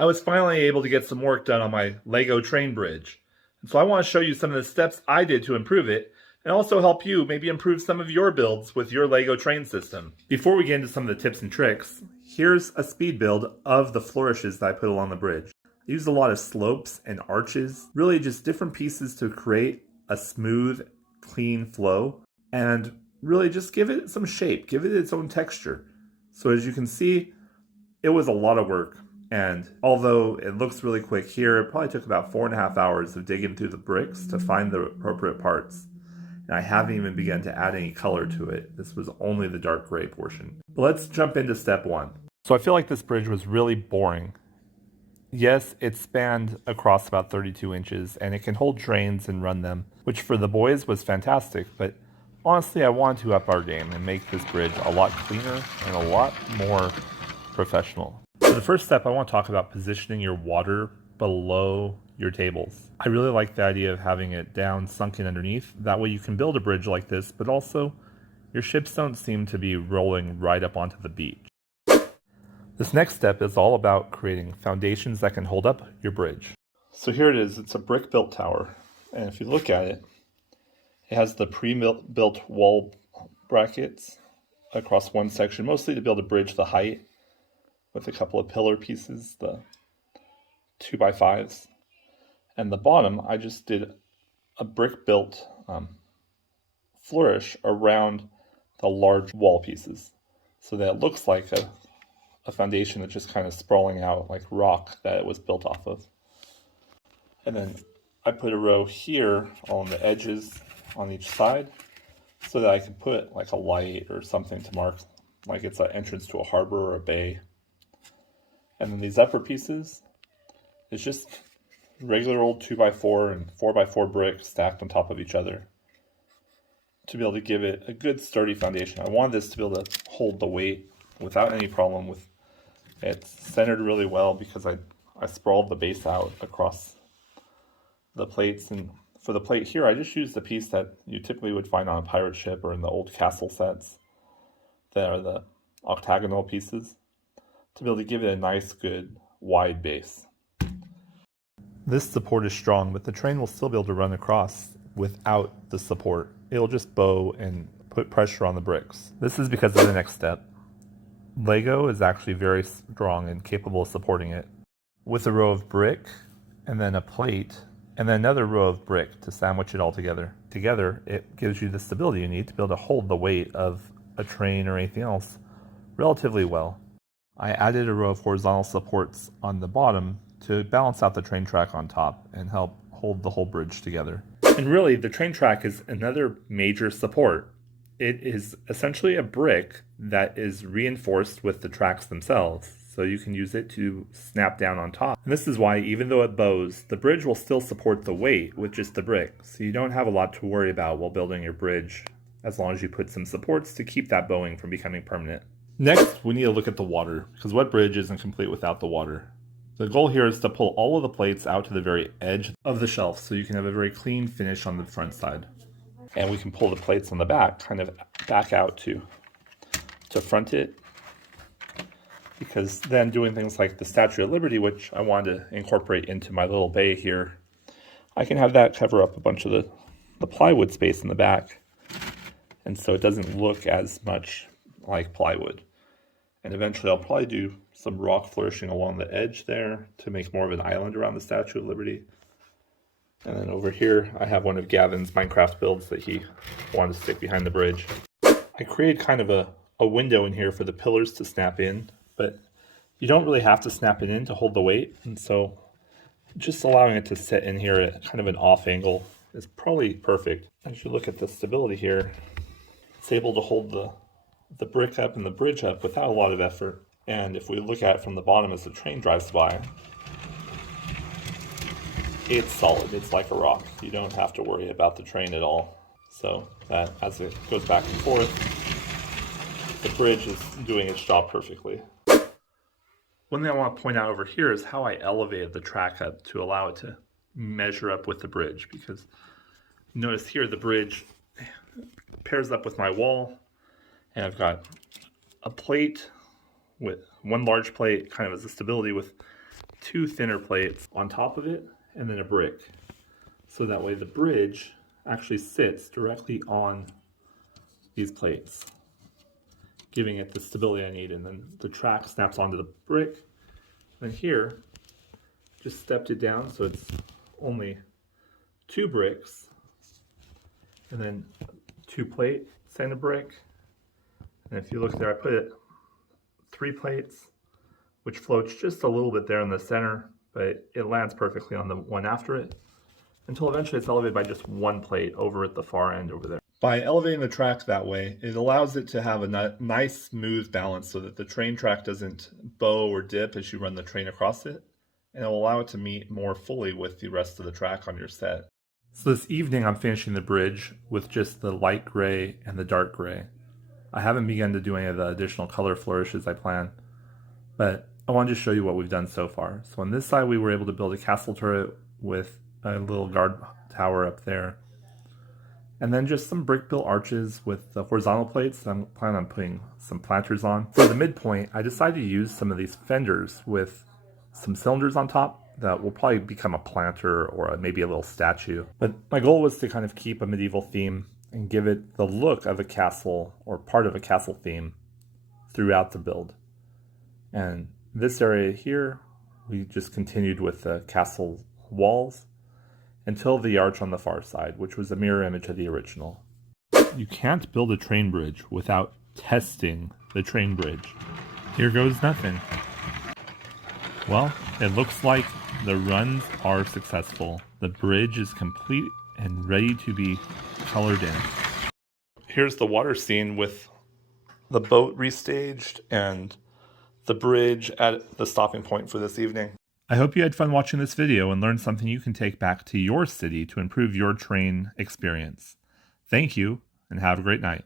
I was finally able to get some work done on my Lego Train Bridge. And so I want to show you some of the steps I did to improve it, and also help you maybe improve some of your builds with your Lego train system. Before we get into some of the tips and tricks, here's a speed build of the flourishes that I put along the bridge. I used a lot of slopes and arches, really just different pieces to create a smooth, clean flow, and really just give it some shape, give it its own texture. So as you can see, it was a lot of work. And although it looks really quick here, it probably took about 4.5 hours of digging through the bricks to find the appropriate parts. And I haven't even begun to add any color to it. This was only the dark gray portion. But let's jump into step one. So I feel like this bridge was really boring. Yes, it spanned across about 32 inches and it can hold trains and run them, which for the boys was fantastic, but honestly I wanted to up our game and make this bridge a lot cleaner and a lot more professional. So the first step, I want to talk about positioning your water below your tables. I really like the idea of having it down, sunken underneath. That way you can build a bridge like this, but also your ships don't seem to be rolling right up onto the beach. This next step is all about creating foundations that can hold up your bridge. So here it is, it's a brick-built tower. And if you look at it, it has the pre-built wall brackets across one section, mostly to be able to bridge the height, with a couple of pillar pieces, the 2x5s. And the bottom, I just did a brick-built flourish around the large wall pieces, so that it looks like a foundation that's just kind of sprawling out like rock that it was built off of. And then I put a row here on the edges on each side so that I can put like a light or something to mark like it's an entrance to a harbor or a bay. And then these upper pieces, it's just regular old 2x4 and 4x4 bricks stacked on top of each other to be able to give it a good sturdy foundation. I wanted this to be able to hold the weight without any problem. With it's centered really well because I sprawled the base out across the plates. And for the plate here, I just used the piece that you typically would find on a pirate ship or in the old castle sets that are the octagonal pieces, to be able to give it a nice, good, wide base. This support is strong, but the train will still be able to run across without the support. It'll just bow and put pressure on the bricks. This is because of the next step. Lego is actually very strong and capable of supporting it. With a row of brick, and then a plate, and then another row of brick to sandwich it all together. Together, it gives you the stability you need to be able to hold the weight of a train or anything else relatively well. I added a row of horizontal supports on the bottom to balance out the train track on top and help hold the whole bridge together. And really, the train track is another major support. It is essentially a brick that is reinforced with the tracks themselves, so you can use it to snap down on top. And this is why, even though it bows, the bridge will still support the weight with just the brick, so you don't have a lot to worry about while building your bridge, as long as you put some supports to keep that bowing from becoming permanent. Next, we need to look at the water, because what bridge isn't complete without the water? The goal here is to pull all of the plates out to the very edge of the shelf so you can have a very clean finish on the front side. And we can pull the plates on the back kind of back out to front it, because then doing things like the Statue of Liberty, which I wanted to incorporate into my little bay here, I can have that cover up a bunch of the plywood space in the back, and so it doesn't look as much like plywood. And eventually I'll probably do some rock flourishing along the edge there to make more of an island around the Statue of Liberty. And then over here, I have one of Gavin's Minecraft builds that he wanted to stick behind the bridge. I created kind of a window in here for the pillars to snap in, but you don't really have to snap it in to hold the weight. And so just allowing it to sit in here at kind of an off angle is probably perfect. As you look at the stability here, it's able to hold the brick up and the bridge up without a lot of effort. And if we look at it from the bottom as the train drives by, it's solid. It's like a rock. You don't have to worry about the train at all. So that as it goes back and forth, the bridge is doing its job perfectly. One thing I want to point out over here is how I elevated the track up to allow it to measure up with the bridge, because notice here the bridge pairs up with my wall, and I've got a plate with one large plate kind of as a stability with 2 thinner plates on top of it and then a brick. So that way the bridge actually sits directly on these plates, giving it the stability I need. And then the track snaps onto the brick. And here, just stepped it down so it's only 2 bricks, and then 2 plates and a brick. And if you look there, I put 3 plates, which floats just a little bit there in the center, but it lands perfectly on the one after it, until eventually it's elevated by just 1 plate over at the far end over there. By elevating the track that way, it allows it to have a nice smooth balance so that the train track doesn't bow or dip as you run the train across it, and it will allow it to meet more fully with the rest of the track on your set. So this evening I'm finishing the bridge with just the light gray and the dark gray. I haven't begun to do any of the additional color flourishes I plan, but I wanted to show you what we've done so far. So on this side we were able to build a castle turret with a little guard tower up there, and then just some brick-built arches with the horizontal plates that I'm planning on putting some planters on. For the midpoint, I decided to use some of these fenders with some cylinders on top that will probably become a planter or maybe a little statue. But my goal was to kind of keep a medieval theme and give it the look of a castle or part of a castle theme throughout the build. And this area here, we just continued with the castle walls until the arch on the far side, which was a mirror image of the original. You can't build a train bridge without testing the train bridge. Here goes nothing. Well, it looks like the runs are successful. The bridge is complete and ready to be colored in. Here's the water scene with the boat restaged and the bridge at the stopping point for this evening. I hope you had fun watching this video and learned something you can take back to your city to improve your train experience. Thank you, and have a great night.